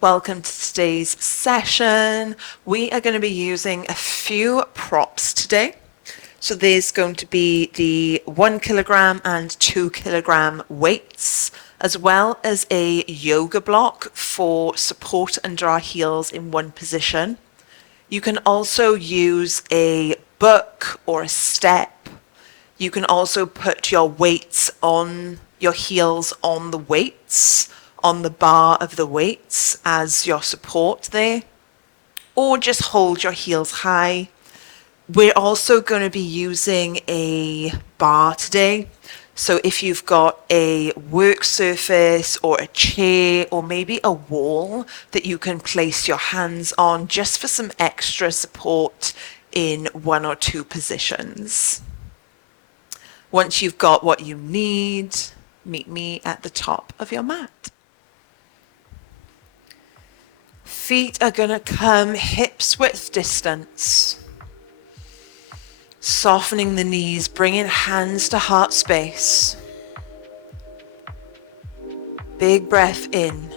Welcome to today's session. We are going to be using a few props today. So there's going to be the 1 kilogram and 2 kilogram weights, as well as a yoga block for support under our heels in one position. You can also use a book or a step. You can also put your weights on your heels on the weights, on the bar of the weights as your support there, or just hold your heels high. We're also going to be using a bar today. So if you've got a work surface or a chair or maybe a wall that you can place your hands on just for some extra support in 1 or 2 positions. Once you've got what you need, meet me at the top of your mat. Feet are going to come hips width distance. Softening the knees, bringing hands to heart space. Big breath in.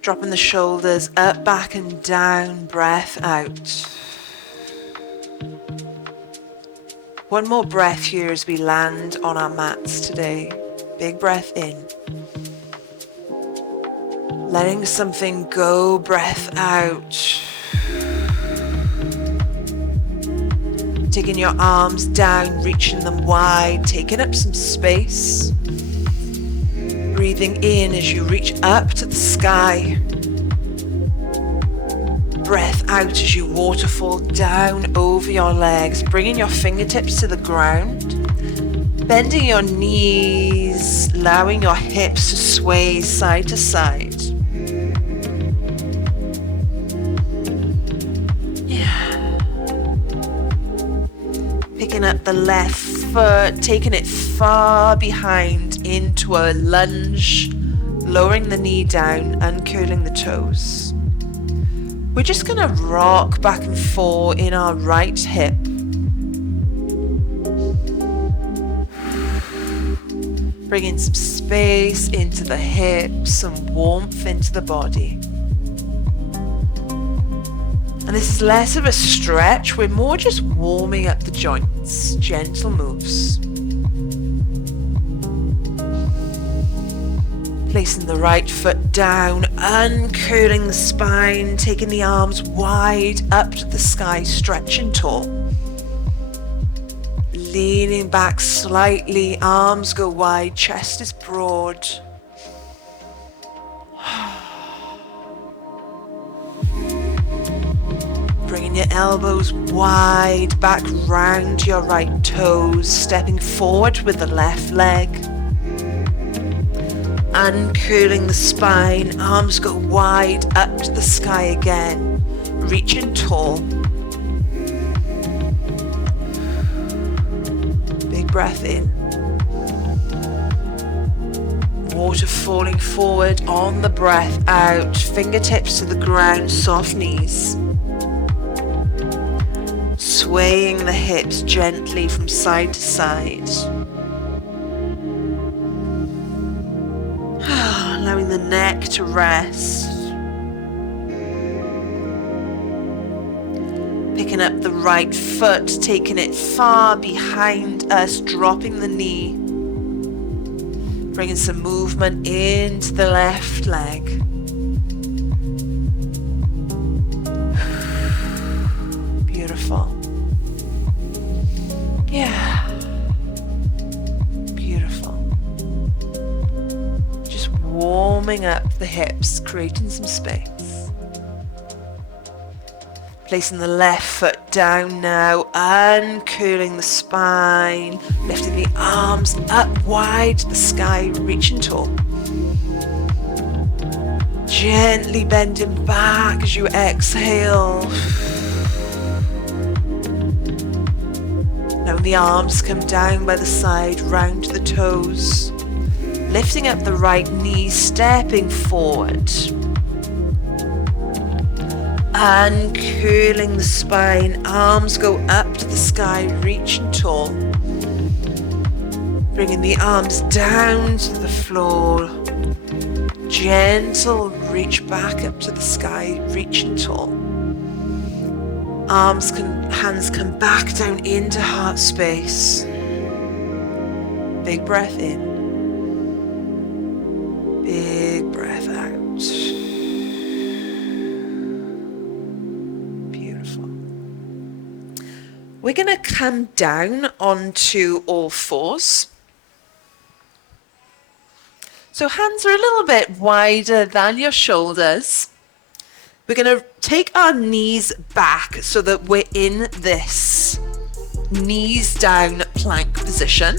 Dropping the shoulders up, back and down, breath out. One more breath here as we land on our mats today. Big breath in. Letting something go, breath out. Taking your arms down, reaching them wide, taking up some space. Breathing in as you reach up to the sky. Breath out as you waterfall down over your legs, bringing your fingertips to the ground. Bending your knees, allowing your hips to sway side to side. Picking up the left foot, taking it far behind into a lunge, lowering the knee down, uncurling the toes. We're just going to rock back and forth in our right hip. Bringing some space into the hips, some warmth into the body. And this is less of a stretch, we're more just warming up the joints, gentle moves. Placing the right foot down, uncurling the spine, taking the arms wide up to the sky, stretching tall. Leaning back slightly, arms go wide, chest is broad. Bringing your elbows wide, back round your right toes, stepping forward with the left leg. Uncurling the spine, arms go wide up to the sky again, reaching tall. Big breath in. Water falling forward on the breath out, fingertips to the ground, soft knees. Swaying the hips gently from side to side. Allowing the neck to rest. Picking up the right foot, taking it far behind us, dropping the knee. Bringing some movement into the left leg. Beautiful. Yeah. Beautiful. Just warming up the hips, creating some space. Placing the left foot down now, uncurling the spine, lifting the arms up wide to the sky, reaching tall. Gently bending back as you exhale. Now the arms come down by the side, round to the toes. Lifting up the right knee, stepping forward. Uncurling the spine, arms go up to the sky, reaching tall. Bringing the arms down to the floor. Gentle reach back up to the sky, reaching tall. Hands come back down into heart space. Big breath in. Big breath out. Beautiful. We're going to come down onto all fours. So hands are a little bit wider than your shoulders. We're going to take our knees back so that we're in this knees down plank position.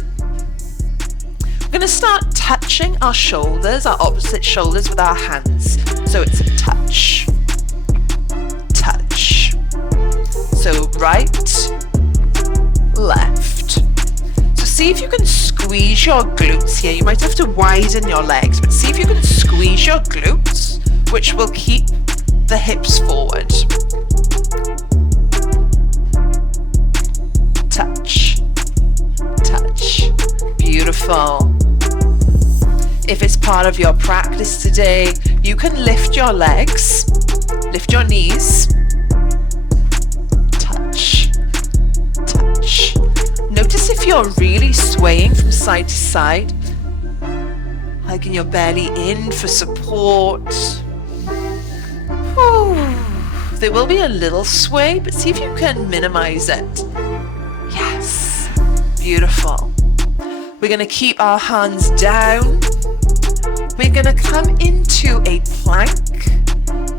We're going to start touching our shoulders, our opposite shoulders with our hands. So it's a touch, touch. So right, left. See if you can squeeze your glutes here. You might have to widen your legs, but see if you can squeeze your glutes, which will keep the hips forward. Touch, touch. Beautiful. If it's part of your practice today, you can lift your legs, lift your knees. Touch, touch. Notice if you're really swaying from side to side, hugging your belly in for support. Whew. There will be a little sway, but see if you can minimize it. Yes, beautiful. We're going to keep our hands down. We're going to come into a plank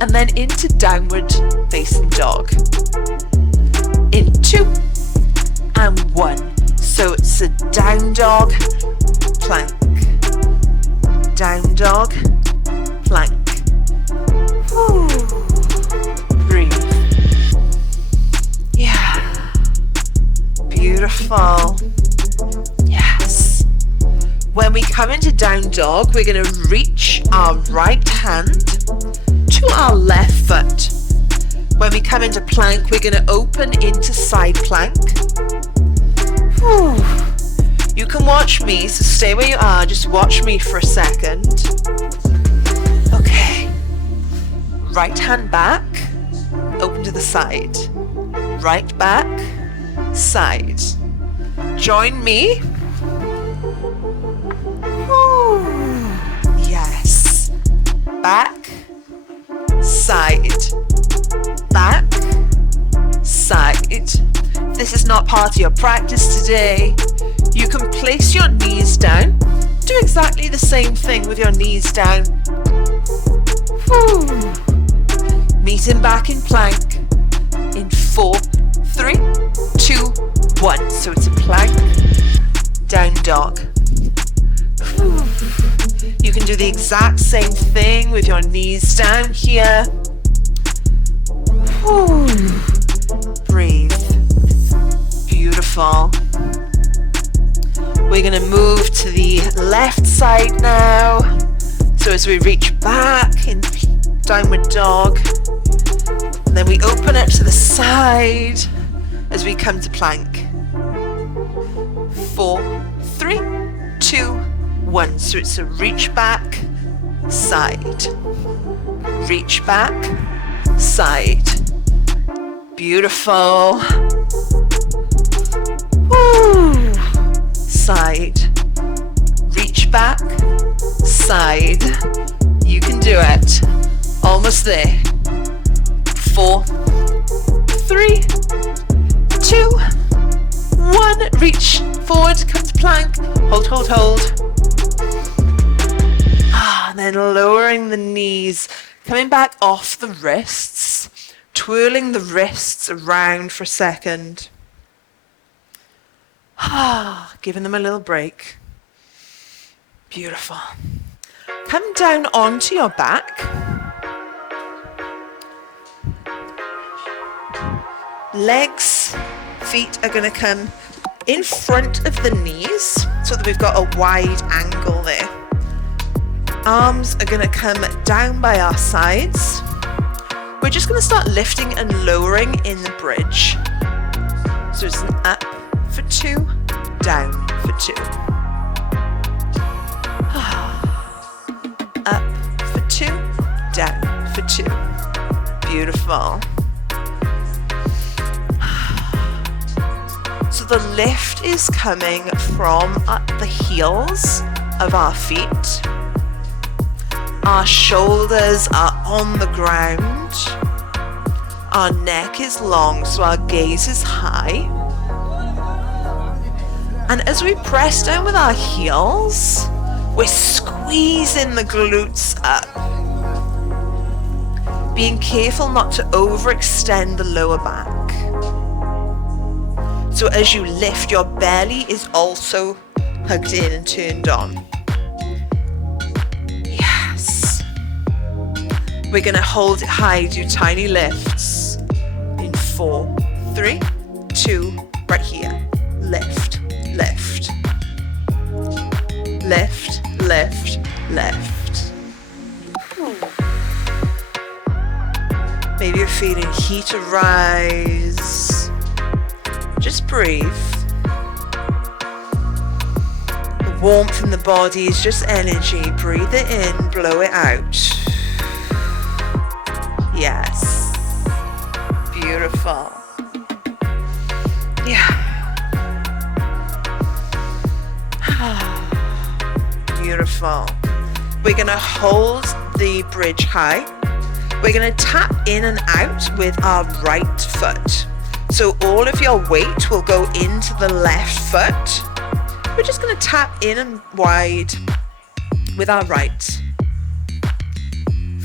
and then into downward facing dog. In 2 and 1. So it's a down dog, plank. Down dog, plank. Whew. Breathe. Yeah. Beautiful. Yes. When we come into down dog, we're going to reach our right hand to our left foot. When we come into plank, we're going to open into side plank. Whew. You can watch me, so stay where you are, just watch me for a second. Okay. Right hand back, open to the side. Right back, side. Join me. Whew. Yes. Back, side. Back, side. This is not part of your practice today. You can place your knees down. Do exactly the same thing with your knees down. Whew. Meeting back in plank. In 4, 3, 2, 1. So it's a plank, down dog. Whew. You can do the exact same thing with your knees down here. Whew. Breathe. Beautiful. We're going to move to the left side now. So as we reach back in downward dog, and then we open it to the side as we come to plank. 4, 3, 2, 1. So it's a reach back, side. Reach back, side. Beautiful. Woo. Side. Reach back, side. You can do it. Almost there. 4, 3, 2, 1. Reach forward, come to plank. Hold, hold, hold. And then lowering the knees, coming back off the wrists, twirling the wrists around for a second. Giving them a little break. Beautiful. Come down onto your back. Legs, feet are going to come in front of the knees so that we've got a wide angle there. Arms are going to come down by our sides. We're just going to start lifting and lowering in the bridge. So it's an up for 2, down for 2. Beautiful. So the lift is coming from the heels of our feet. Our shoulders are on the ground. Our neck is long, so our gaze is high. And as we press down with our heels, we're squeezing the glutes up. Being careful not to overextend the lower back. So as you lift, your belly is also hugged in and turned on. Yes. We're going to hold it high, do tiny lifts. In 4, 3, 2, right here. Lift, lift. Lift, lift, lift. Maybe you're feeling heat arise. Just breathe. The warmth in the body is just energy. Breathe it in, blow it out. Yes. Beautiful. Yeah. Beautiful. We're going to hold the bridge high. We're going to tap in and out with our right foot. So all of your weight will go into the left foot. We're just going to tap in and wide with our right.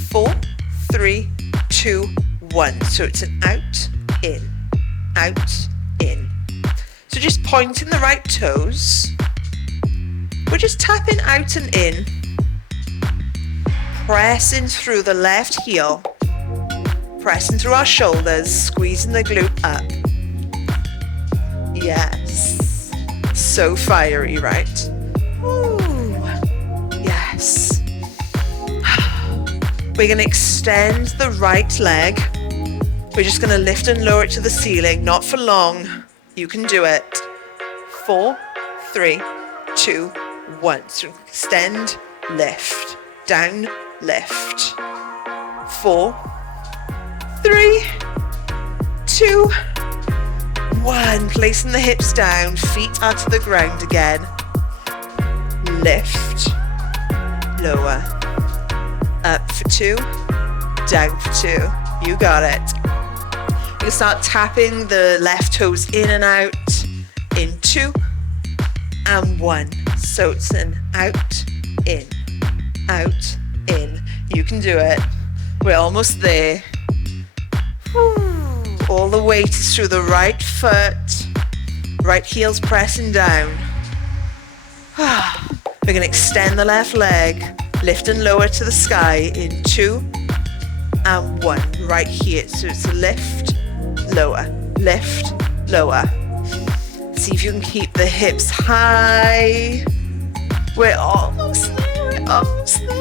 4, 3, 2, 1. So it's an out, in, out, in. So just pointing the right toes. We're just tapping out and in. Pressing through the left heel. Pressing through our shoulders, squeezing the glute up. Yes. So fiery, right? Ooh. Yes. We're going to extend the right leg. We're just going to lift and lower it to the ceiling, not for long. You can do it. 4, 3, 2, 1. So extend, lift, down, lift. 4, 3, 2, 1. Placing the hips down, feet are to the ground again. Lift, lower, up for 2, down for 2. You got it. You can start tapping the left toes in and out in 2 and 1. So it's an out, in, out, in. You can do it. We're almost there. All the weight is through the right foot. Right heel's pressing down. We're going to extend the left leg. Lift and lower to the sky in 2 and 1. Right here. So it's a lift, lower, lift, lower. See if you can keep the hips high. We're almost there. We're almost there.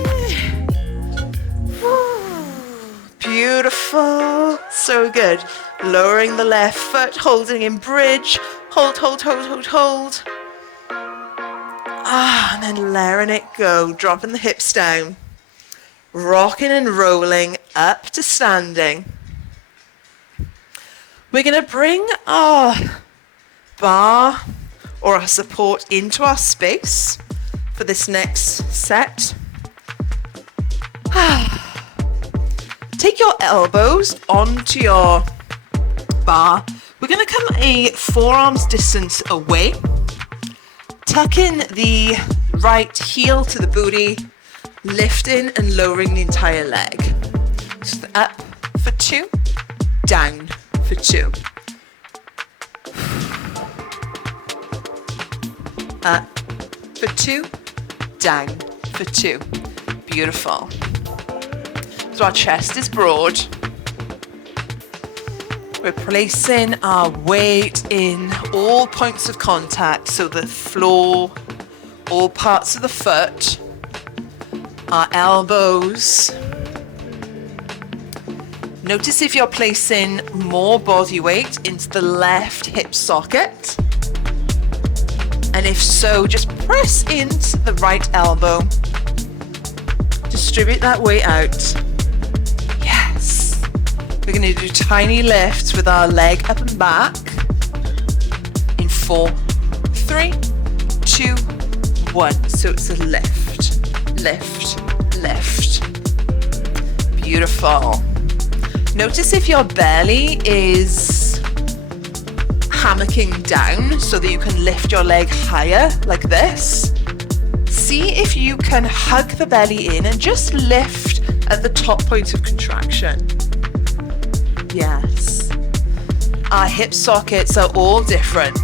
Beautiful. So good. Lowering the left foot, holding in bridge. Hold, hold, hold, hold, hold. And then letting it go. Dropping the hips down. Rocking and rolling up to standing. We're going to bring our bar or our support into our space for this next set. Take your elbows onto your bar. We're going to come a forearms distance away. Tuck in the right heel to the booty, lifting and lowering the entire leg. So up for 2, down for 2. Up for 2, down for 2. Beautiful. So our chest is broad. We're placing our weight in all points of contact, so the floor, all parts of the foot, our elbows. Notice if you're placing more body weight into the left hip socket. And if so, just press into the right elbow. Distribute that weight out. Yes. We're going to do tiny lifts with our leg up and back in 4, 3, 2, 1. So it's a lift, lift, lift. Beautiful. Notice if your belly is hammocking down so that you can lift your leg higher like this. See if you can hug the belly in and just lift at the top point of contraction. Yes. Our hip sockets are all different.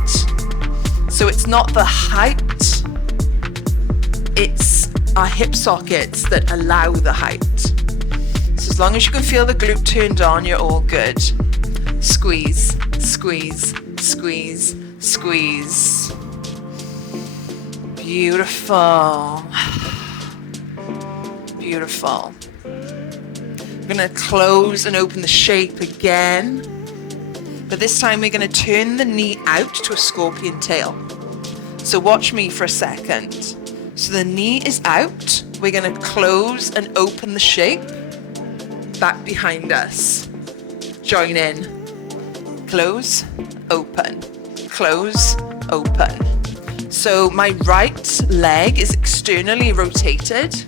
So it's not the height, it's our hip sockets that allow the height. So as long as you can feel the glute turned on, you're all good. Squeeze, squeeze, squeeze, squeeze. Beautiful. Beautiful. We're going to close and open the shape again. But this time we're going to turn the knee out to a scorpion tail. So watch me for a second. So the knee is out. We're going to close and open the shape back behind us. Join in. Close, open. Close, open. So my right leg is externally rotated.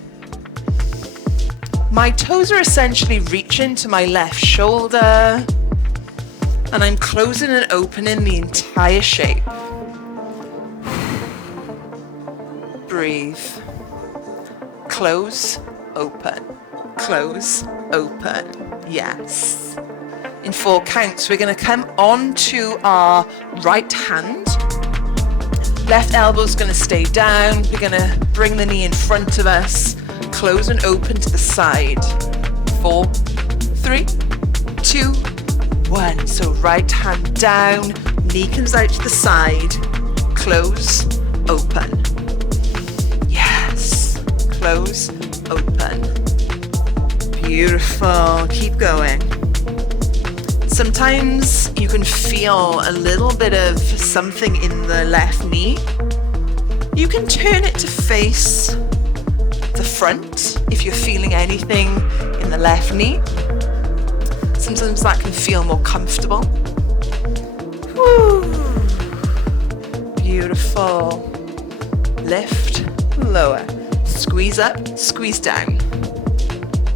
My toes are essentially reaching to my left shoulder, and I'm closing and opening the entire shape. Breathe. Close, open. Close, open. Yes. In 4 counts, we're going to come onto our right hand. Left elbow's going to stay down. We're going to bring the knee in front of us. Close and open to the side. 4, 3, 2, 1. So right hand down, knee comes out to the side. Close, open. Yes. Close, open. Beautiful. Keep going. Sometimes you can feel a little bit of something in the left knee. You can turn it to face the front if you're feeling anything in the left knee. Sometimes that can feel more comfortable. Woo. Beautiful. Lift, lower. Squeeze up, squeeze down.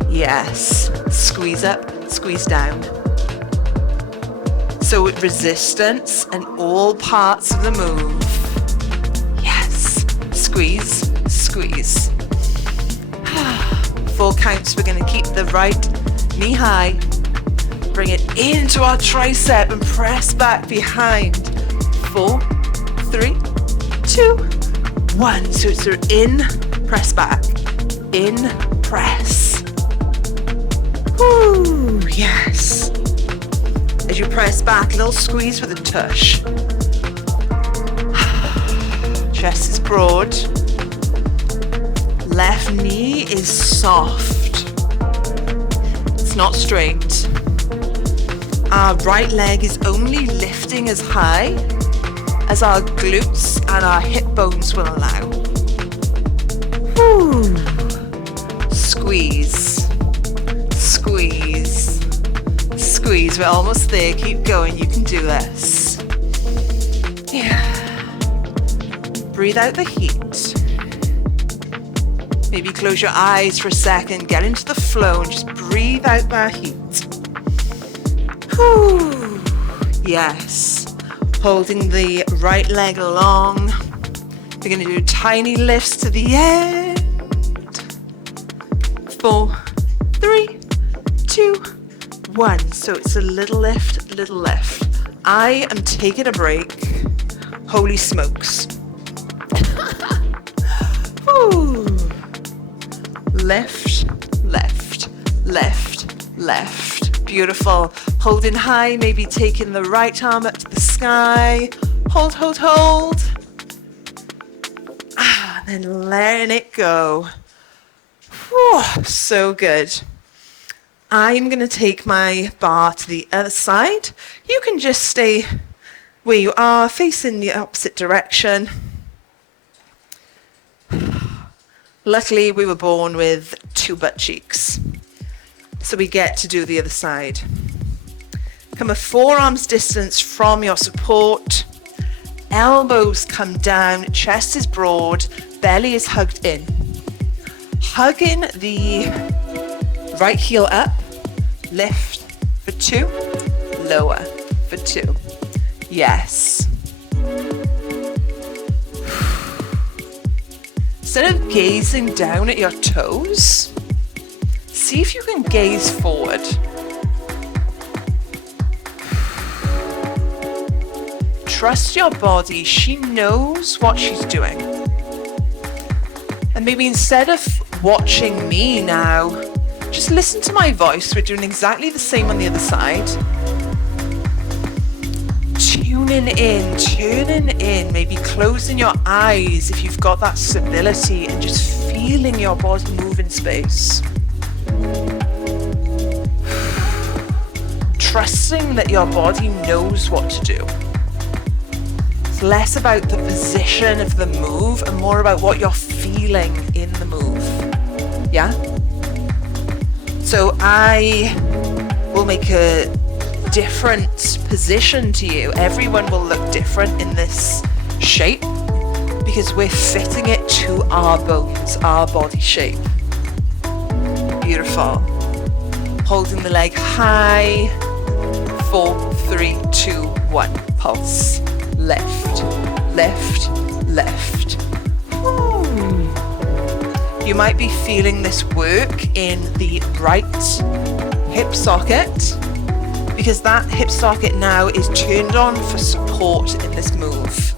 Yes. Squeeze up, squeeze down. So with resistance and all parts of the move. Yes. Squeeze, squeeze. 4 counts. We're going to keep the right knee high. Bring it into our tricep and press back behind. 4, 3, 2, 1. So it's in, press back. In, press. Woo, yes. As you press back, a little squeeze with a tush. Chest is broad. Left knee is soft. It's not straight. Our right leg is only lifting as high as our glutes and our hip bones will allow. Woo. Squeeze. Squeeze. Squeeze. We're almost there. Keep going. You can do this. Yeah. Breathe out the heat. Maybe close your eyes for a second. Get into the flow and just breathe out that heat. Whew. Yes. Holding the right leg long. We're going to do tiny lifts to the end. 4, 3, 2, 1. So it's a little lift, little lift. I am taking a break. Holy smokes. Whew. Left, left, left, left. Beautiful. Holding high, maybe taking the right arm up to the sky. Hold, hold, hold. And then letting it go. Whew, so good. I'm going to take my bar to the other side. You can just stay where you are, facing the opposite direction. Luckily, we were born with 2 butt cheeks, so we get to do the other side. Come a forearms distance from your support. Elbows come down, chest is broad, belly is hugged in. Hugging the right heel up, lift for 2, lower for 2. Yes. Instead of gazing down at your toes, see if you can gaze forward. Trust your body, she knows what she's doing. And maybe instead of watching me now, just listen to my voice. We're doing exactly the same on the other side. Tuning in, maybe closing your eyes if you've got that stability and just feeling your body move in space. Trusting that your body knows what to do. It's less about the position of the move and more about what you're feeling in the move. Yeah? So I will make a different position to you. Everyone will look different in this shape because we're fitting it to our bones, our body shape. Beautiful. Holding the leg high. 4, 3, 2, 1. Pulse. Lift, lift, lift. You might be feeling this work in the right hip socket because that hip socket now is turned on for support in this move.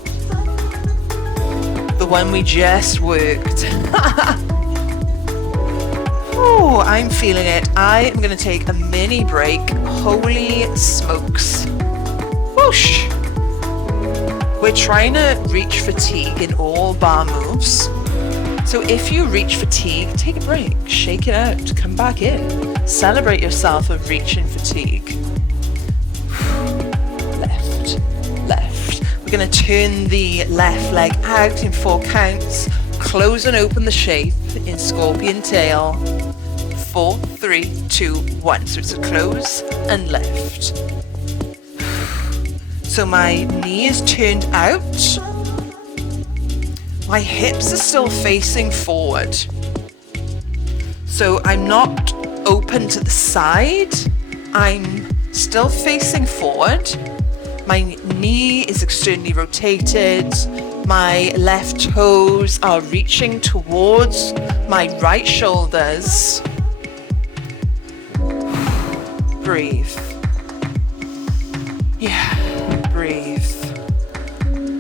The one we just worked. Oh, I'm feeling it. I am going to take a mini break. Holy smokes. Whoosh. We're trying to reach fatigue in all barre moves. So if you reach fatigue, take a break, shake it out, come back in. Celebrate yourself of reaching fatigue. Left, left. We're going to turn the left leg out in 4 counts. Close and open the shape in scorpion tail. 4, 3, 2, 1. So it's a close and lift. So my knee is turned out. My hips are still facing forward. So I'm not open to the side. I'm still facing forward. My knee is externally rotated. My left toes are reaching towards my right shoulders. Breathe. Yeah, breathe.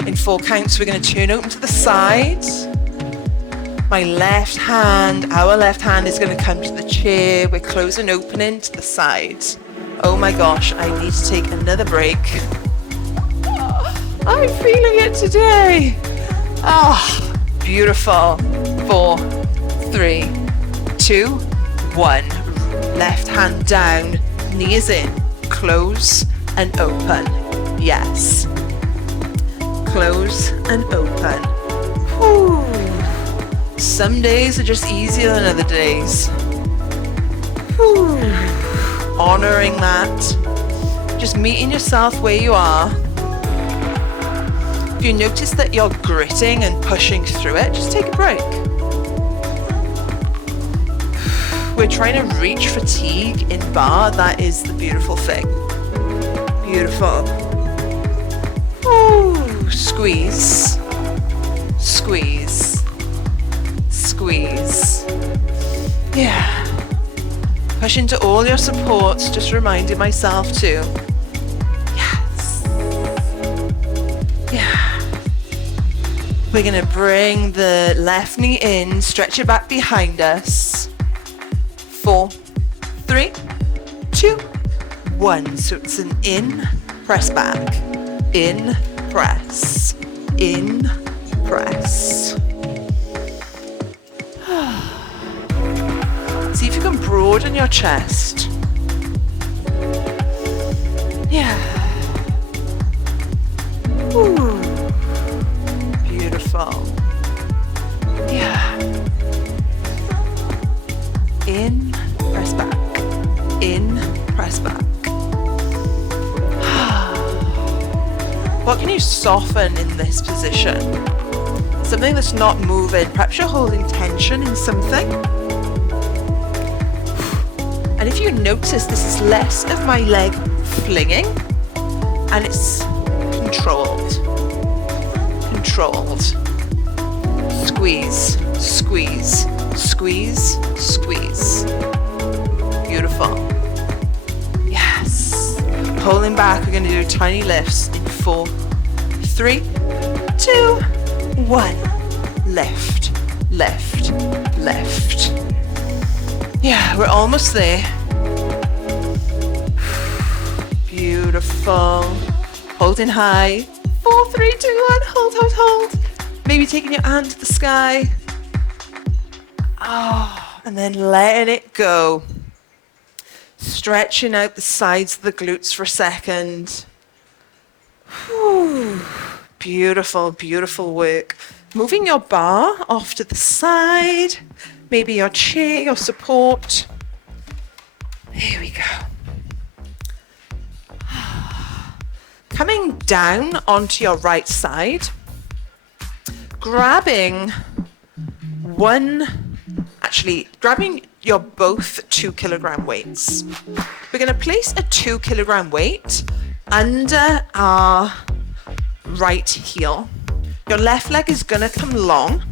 In 4 counts, we're going to turn open to the side. My left hand, our left hand is going to come to the chair. We're closing opening to the side. Oh my gosh, I need to take another break. I'm feeling it today. Ah, beautiful. 4, 3, 2, 1. Left hand down, knees in, close and open. Yes. Close and open. Whew. Some days are just easier than other days. Whew. Honoring that. Just meeting yourself where you are. If you notice that you're gritting and pushing through it, just take a break. We're trying to reach fatigue in barre. That is the beautiful thing. Beautiful. Ooh. Squeeze, squeeze, squeeze. Yeah. Push into all your supports, just reminding myself too. Yes. Yeah. We're going to bring the left knee in, stretch it back behind us. 4, 3, 2, 1. So it's an in, press back, in, press, in, press. See if you can broaden your chest. Yeah. Ooh. Beautiful. Yeah. In, press back. In, press back. you soften in this position? Something that's not moving. Perhaps you're holding tension in something. And if you notice, this is less of my leg flinging and it's controlled. Controlled. Squeeze, squeeze, squeeze, squeeze. Beautiful. Yes. Pulling back, we're going to do tiny lifts in 4, 3, 2, 1. Lift, lift, lift. Yeah, we're almost there. Beautiful. Holding high. 4, 3, 2, 1. Hold, hold, hold. Maybe taking your hand to the sky. Oh, and then letting it go. Stretching out the sides of the glutes for a second. Whew. Beautiful, beautiful work. Moving your bar off to the side. Maybe your chair, your support. Here we go. Coming down onto your right side. Grabbing your both 2 kilogram weights. We're going to place a 2 kilogram weight under our right heel. Your left leg is going to come long.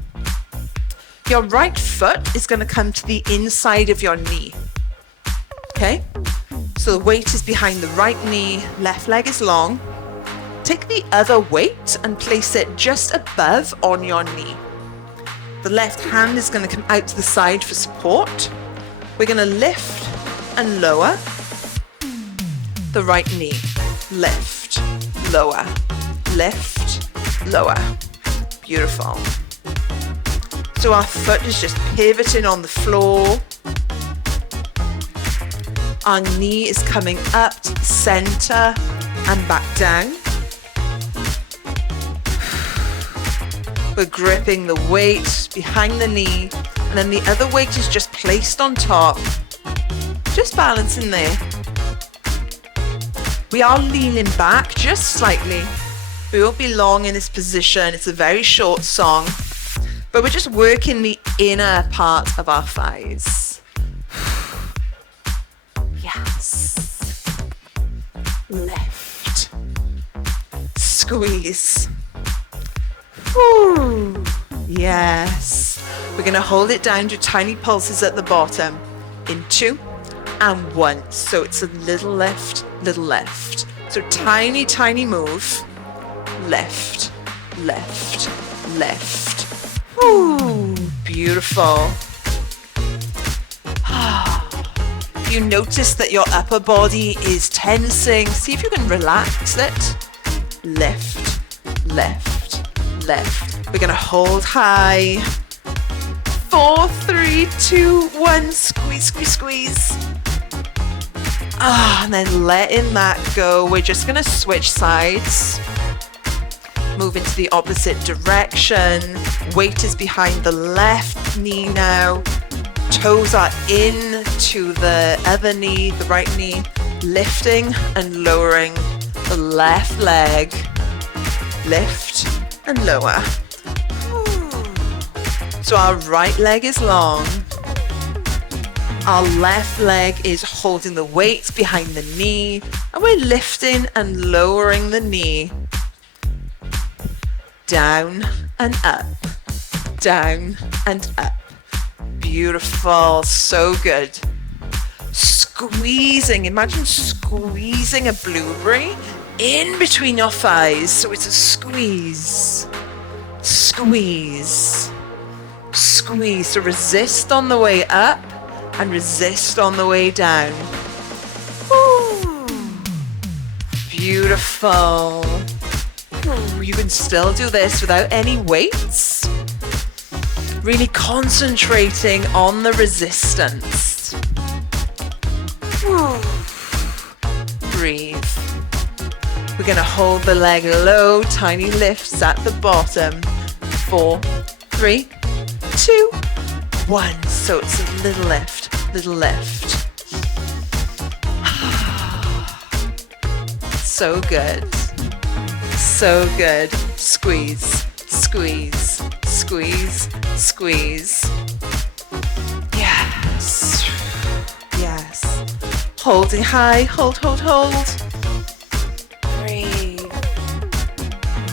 Your right foot is going to come to the inside of your knee. Okay? So the weight is behind the right knee, left leg is long. Take the other weight and place it just above on your knee. The left hand is going to come out to the side for support. We're going to lift and lower the right knee. Lift, lower, lift, lower. Beautiful. So our foot is just pivoting on the floor. Our knee is coming up to the center and back down. We're gripping the weight behind the knee, and then the other weight is just placed on top. Just balancing there. We are leaning back just slightly. We won't be long in this position. It's a very short song, but we're just working the inner part of our thighs. Yes. Left. Squeeze. Woo. Yes. We're going to hold it down to tiny pulses at the bottom in 2 and 1. So it's a little left, little left. So tiny, tiny move. Left, left, left. Woo. Beautiful. You notice that your upper body is tensing. See if you can relax it. Left, left, left. We're going to hold high. 4, 3, 2, 1. Squeeze, squeeze, squeeze. And then letting that go. We're just going to switch sides. Move into the opposite direction. Weight is behind the left knee now. Toes are in to the other knee, the right knee. Lifting and lowering the left leg. Lift and lower. So our right leg is long. Our left leg is holding the weight behind the knee. And we're lifting and lowering the knee. Down and up. Down and up. Beautiful. So good. Squeezing. Imagine squeezing a blueberry in between your thighs. So it's a squeeze. Squeeze. Squeeze. So resist on the way up and resist on the way down. Ooh. Beautiful. Ooh, you can still do this without any weights. Really concentrating on the resistance. Ooh. Breathe. We're going to hold the leg low, tiny lifts at the bottom. 4, 3, 2, 1. So it's a little lift, little lift. So good. So good. Squeeze, squeeze, squeeze, squeeze. Yes. Yes. Holding high. Hold, hold, hold. Breathe.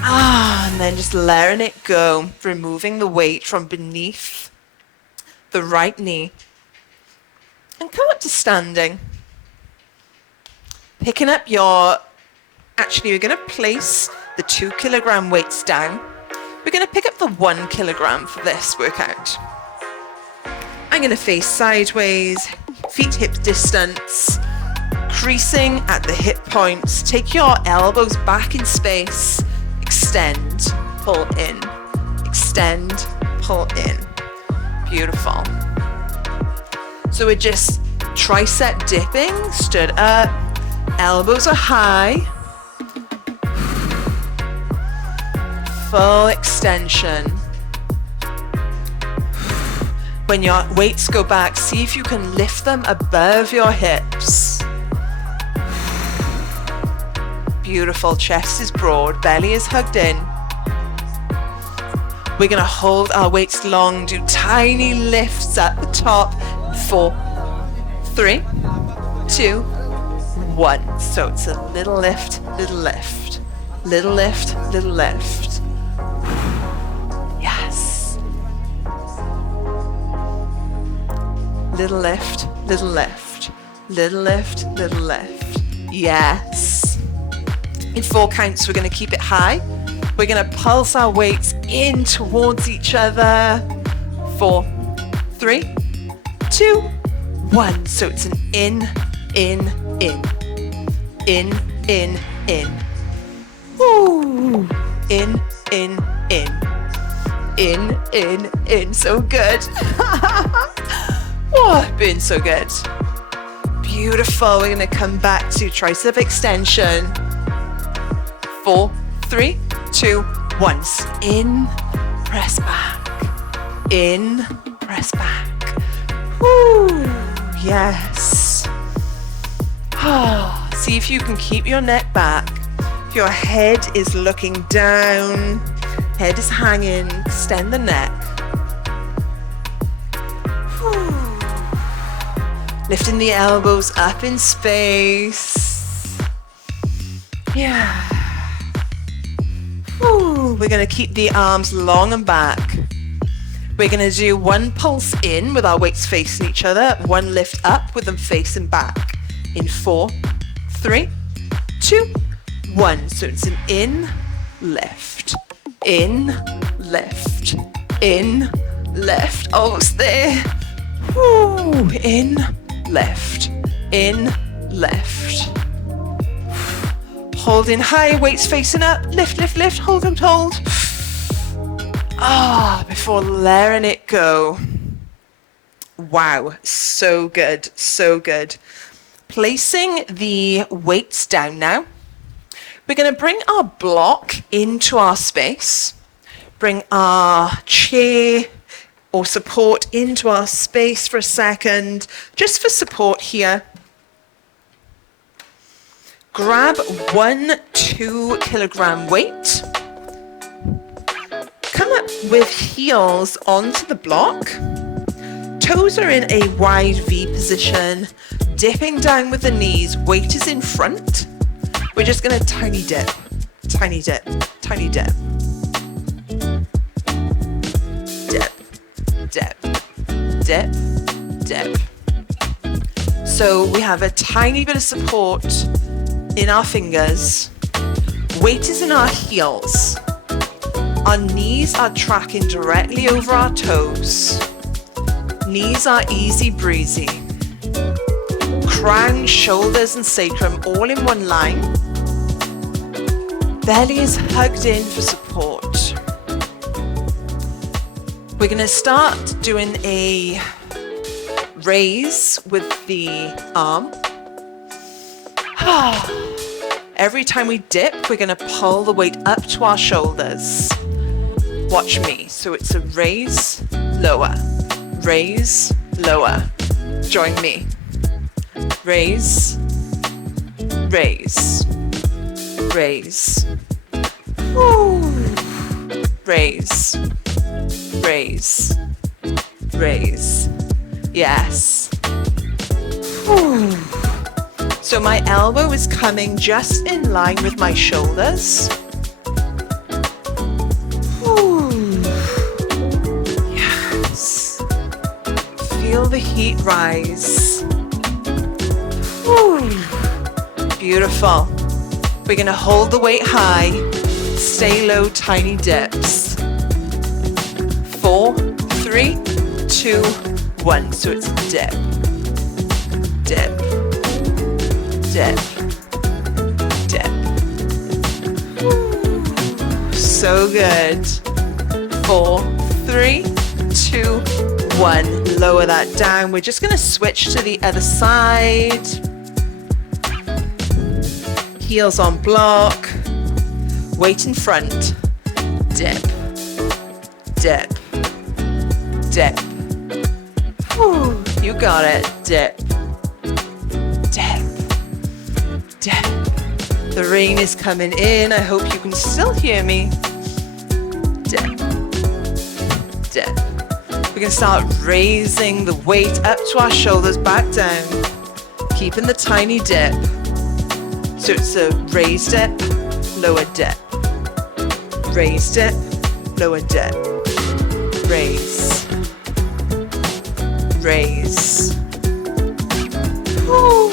And then just letting it go. Removing the weight from beneath the right knee. And come up to standing. Picking up actually we're going to place the 2 kilogram weights down. We're going to pick up the 1 kilogram for this workout. I'm going to face sideways, feet hip distance, creasing at the hip points. Take your elbows back in space, extend, pull in, extend, pull in. Beautiful. So we're just tricep dipping, stood up, elbows are high, full extension. When your weights go back, see if you can lift them above your hips. Beautiful, chest is broad, belly is hugged in. We're gonna hold our weights long, do tiny lifts at the top. 4, 3, 2, 1. So it's a little lift, little lift, little lift, little lift. Yes. Little lift, little lift, little lift, little lift. Yes. In 4 counts, we're going to keep it high. We're going to pulse our weights in towards each other. 4, 3, 2, 1. So it's an in, in, in. In, in, in. Woo. In, in, in. In, in, in. So good. Oh, been so good. Beautiful. We're going to come back to tricep extension. 4, 3, 2, 1. In, press back. In, press back. Woo. Yes. See if you can keep your neck back. If your head is looking down, head is hanging, extend the neck. Whew. Lifting the elbows up in space. Yeah. Whew. We're going to keep the arms long and back. We're going to do 1 pulse in with our weights facing each other, 1 lift up with them facing back. In 4, 3, 2, 1. So it's an in, lift, in, lift, in, lift. Almost there. Woo. In, lift, in, lift. Holding high, weights facing up. Lift, lift, lift. Hold, hold, hold. Before letting it go. Wow. So good. So good. Placing the weights down now. We're going to bring our block into our space. Bring our chair or support into our space for a second, just for support here. Grab 1 2 kilogram weight. Come up with heels onto the block. Toes are in a wide V position. Dipping down with the knees. Weight is in front. We're just going to tiny dip, tiny dip, tiny dip. Dip, dip, dip, dip. So we have a tiny bit of support in our fingers. Weight is in our heels. Our knees are tracking directly over our toes. Knees are easy breezy. Crown, shoulders and sacrum all in one line. Belly is hugged in for support. We're going to start doing a raise with the arm. Every time we dip, we're going to pull the weight up to our shoulders. Watch me. So it's a raise, lower, raise, lower. Join me. Raise, raise, raise, raise, raise, raise. Yes. Whew. So my elbow is coming just in line with my shoulders. Whew. Yes. Feel the heat rise. Whew. Beautiful. We're going to hold the weight high, stay low, tiny dips. 4, 3, 2, 1. So it's dip, dip, dip, dip. So good. 4, 3, 2, 1. Lower that down. We're just going to switch to the other side. Heels on block. Weight in front. Dip, dip, dip. Whew, you got it. Dip, dip, dip. The rain is coming in. I hope you can still hear me. Dip, dip. We're going to start raising the weight up to our shoulders, back down. Keeping the tiny dip. So it's a raised dip, lower dip. Raised dip, lower dip. Raise. Raise. Woo.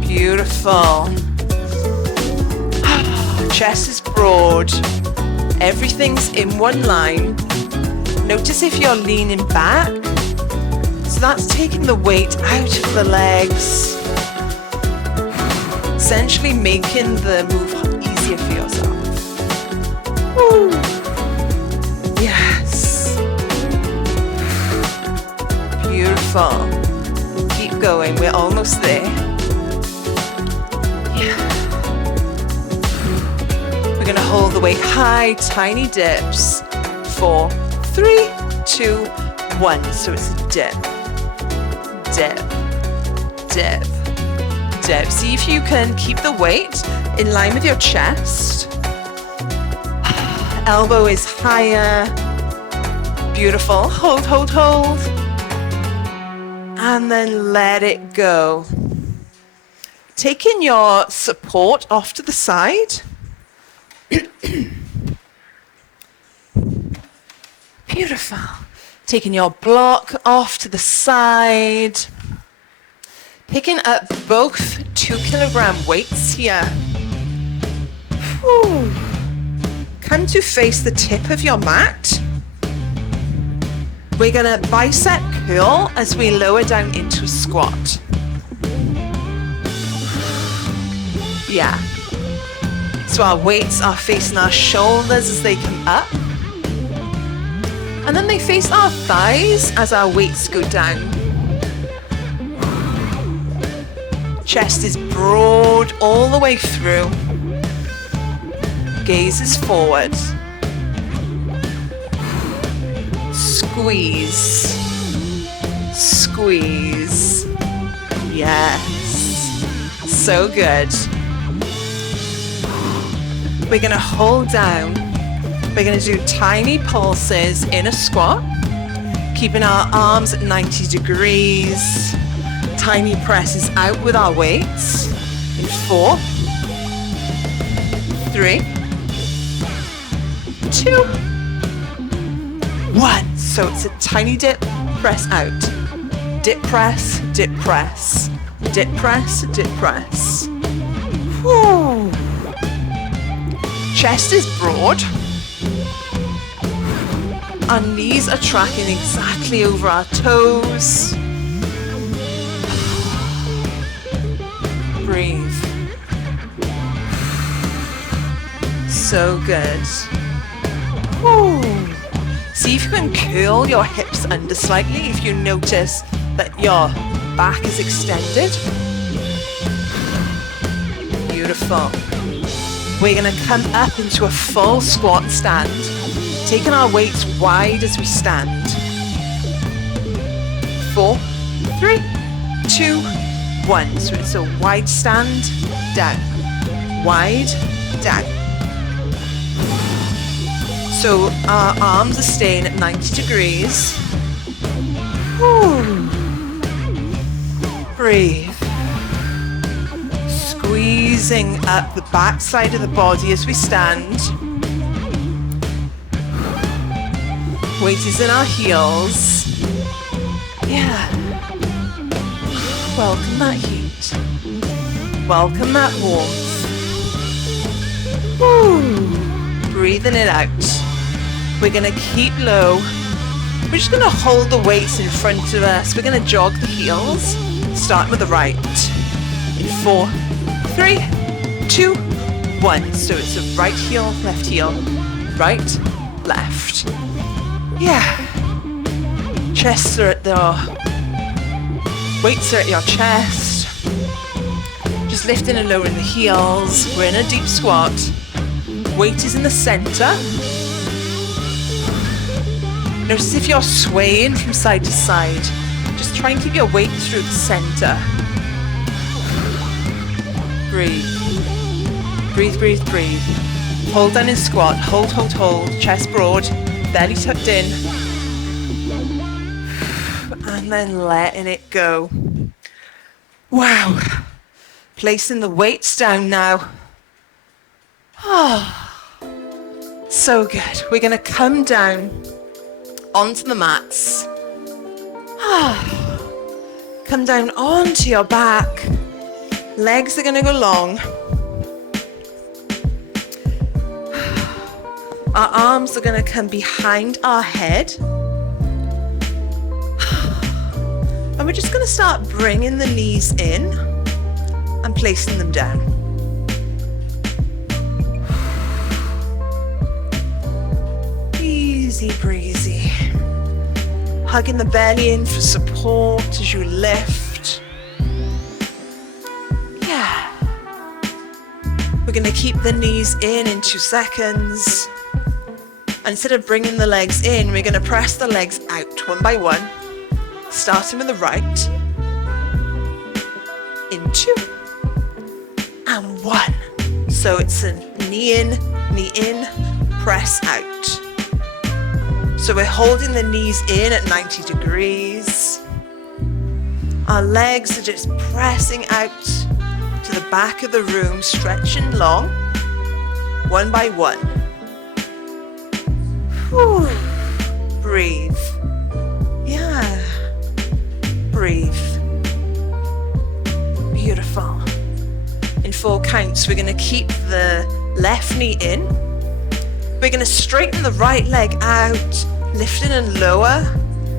Beautiful. Chest is broad. Everything's in one line. Notice if you're leaning back. So that's taking the weight out of the legs. Essentially making the move easier for yourself. Woo. Yes. Beautiful. Keep going. We're almost there. Yeah. We're going to hold the weight high, tiny dips. 4, 3, 2, 1. So it's a dip, dip, dip, dip. See if you can keep the weight in line with your chest. Elbow is higher. Beautiful. Hold, hold, hold. And then let it go. Taking your support off to the side. Beautiful. Taking your block off to the side. Picking up both 2 kilogram weights here. Whew. Come to face the tip of your mat. We're going to bicep curl as we lower down into a squat. Yeah. So our weights are facing our shoulders as they come up. And then they face our thighs as our weights go down. Chest is broad all the way through. Gaze is forward. Squeeze. Squeeze. Yes. So good. We're going to hold down. We're going to do tiny pulses in a squat, keeping our arms at 90 degrees. Tiny presses out with our weights. In 4, 3, 2, 1. So it's a tiny dip, press out. Dip, press, dip, press. Dip, press, dip, press. Whew. Chest is broad. Our knees are tracking exactly over our toes. Breathe. So good. Woo. See if you can curl your hips under slightly if you notice that your back is extended. Beautiful. We're going to come up into a full squat stand, taking our weights wide as we stand. 4, 3, 2, 1. So it's a wide stand, down, wide, down. So our arms are staying at 90 degrees. Whew. Breathe. Squeezing up the back side of the body as we stand. Weight is in our heels. Yeah. Welcome that heat. Welcome that warmth. Woo. Breathing it out. We're going to keep low. We're just going to hold the weights in front of us. We're going to jog the heels. Start with the right. In 4, 3, 2, 1. So it's a right heel, right, left. Yeah. Chests are at the weights are at your chest. Just lifting and lowering the heels. We're in a deep squat. Weight is in the center. Notice if you're swaying from side to side. Just try and keep your weight through the center. Breathe. Breathe, breathe, breathe. Hold down in squat. Hold, hold, hold. Chest broad. Belly tucked in. And then letting it go. Wow. Placing the weights down now. Oh, so good. We're going to come down onto the mats. Come down onto your back. Legs are going to go long. Our arms are going to come behind our head. And we're just going to start bringing the knees in and placing them down. Easy breezy. Hugging the belly in for support as you lift. Yeah. We're going to keep the knees in 2 seconds. And instead of bringing the legs in, we're going to press the legs out one by one. Starting with the right. In 2. And 1. So it's a knee in, press out. So we're holding the knees in at 90 degrees. Our legs are just pressing out to the back of the room, stretching long, one by one. Whew. Breathe. Yeah. Breathe. Beautiful. In 4 counts, we're going to keep the left knee in. We're going to straighten the right leg out, lifting and lower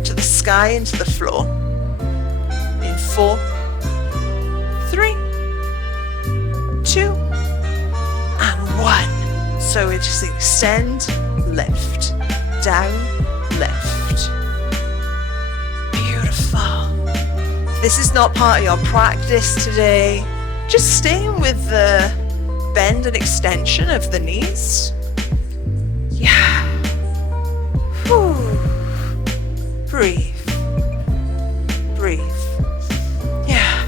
to the sky and to the floor. In 4, 3, 2, and 1. So we just extend, lift, down, lift. Beautiful. If this is not part of your practice today, just staying with the bend and extension of the knees. Yeah. Whew. Breathe. Breathe. Yeah.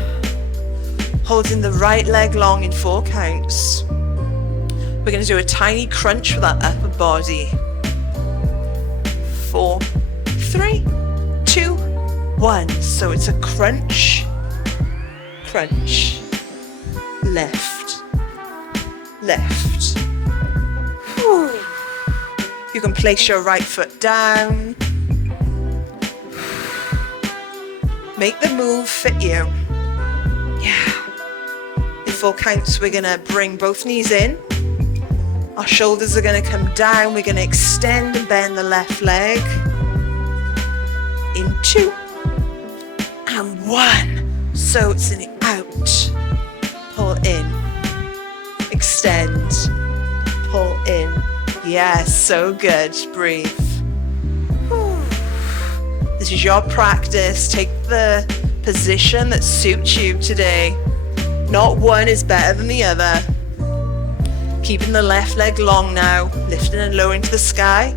Holding the right leg long in 4 counts. We're going to do a tiny crunch with our upper body. 4, 3, 2, 1. So it's a crunch, crunch, left, left. Whew. You can place your right foot down. Make the move fit you. Yeah. In 4 counts, we're going to bring both knees in. Our shoulders are going to come down. We're going to extend and bend the left leg. In 2 and 1. So it's an out. Pull in. Extend. Pull in. Yes, so good. Breathe. Whew. This is your practice. Take the position that suits you today. Not one is better than the other. Keeping the left leg long now, lifting and lowering to the sky.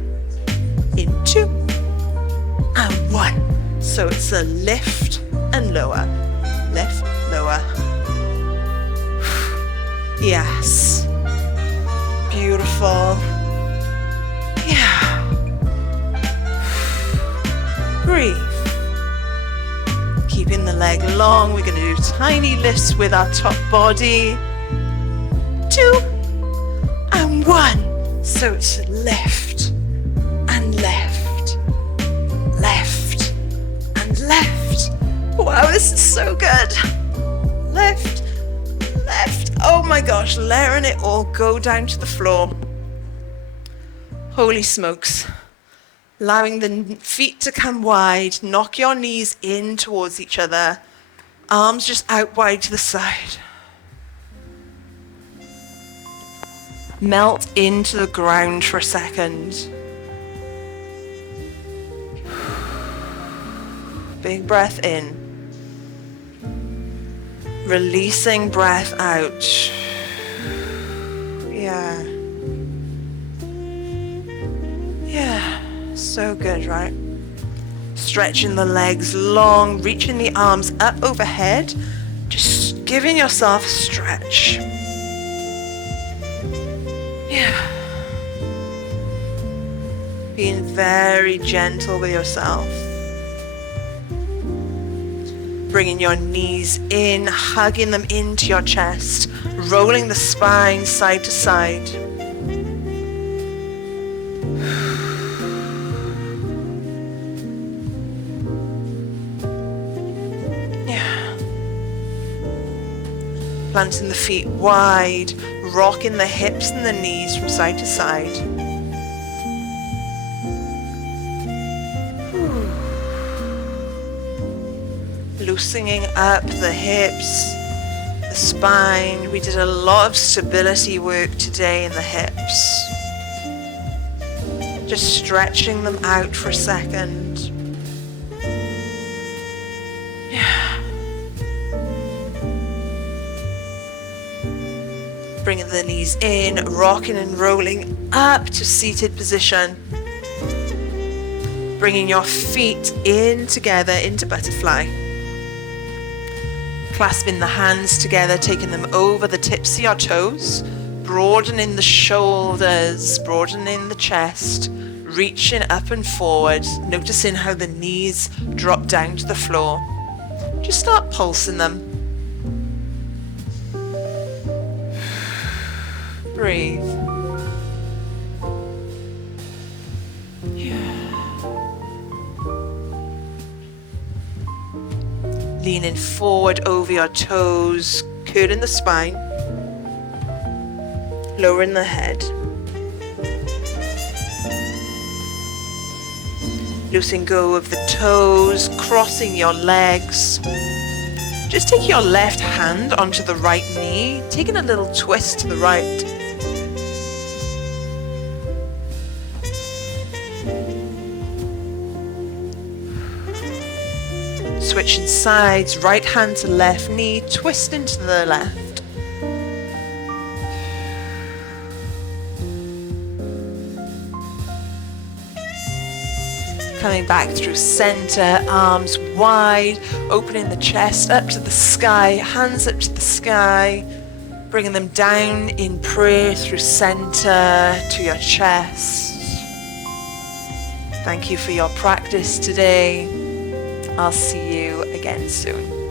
In 2 and 1. So it's a lift and lower. Lift, lower. Yes. Beautiful. Yeah. Breathe. Keeping the leg long, we're going to do tiny lifts with our top body. 2 and 1. So it's left and left, left and left. Wow, this is so good. Left, left. Oh my gosh, letting it all go down to the floor. Holy smokes. Allowing the feet to come wide, knock your knees in towards each other, arms just out wide to the side. Melt into the ground for a second. Big breath in. Releasing breath out. Yeah. Yeah. So good, right? Stretching the legs long, reaching the arms up overhead, just giving yourself a stretch. Yeah. Being very gentle with yourself. Bringing your knees in, hugging them into your chest, rolling the spine side to side. Planting the feet wide, rocking the hips and the knees from side to side. Loosening up the hips, the spine. We did a lot of stability work today in the hips. Just stretching them out for a second. Bringing the knees in, rocking and rolling up to seated position. Bringing your feet in together into butterfly. Clasping the hands together, taking them over the tips of your toes. Broadening the shoulders, broadening the chest. Reaching up and forward, noticing how the knees drop down to the floor. Just start pulsing them. Breathe. Yeah. Leaning forward over your toes, curling the spine, lowering the head. Loosening go of the toes, crossing your legs. Just take your left hand onto the right knee, taking a little twist to the right. Switching sides, right hand to left knee, twisting to the left. Coming back through center, arms wide, opening the chest up to the sky, hands up to the sky, bringing them down in prayer through center to your chest. Thank you for your practice today. I'll see you again soon.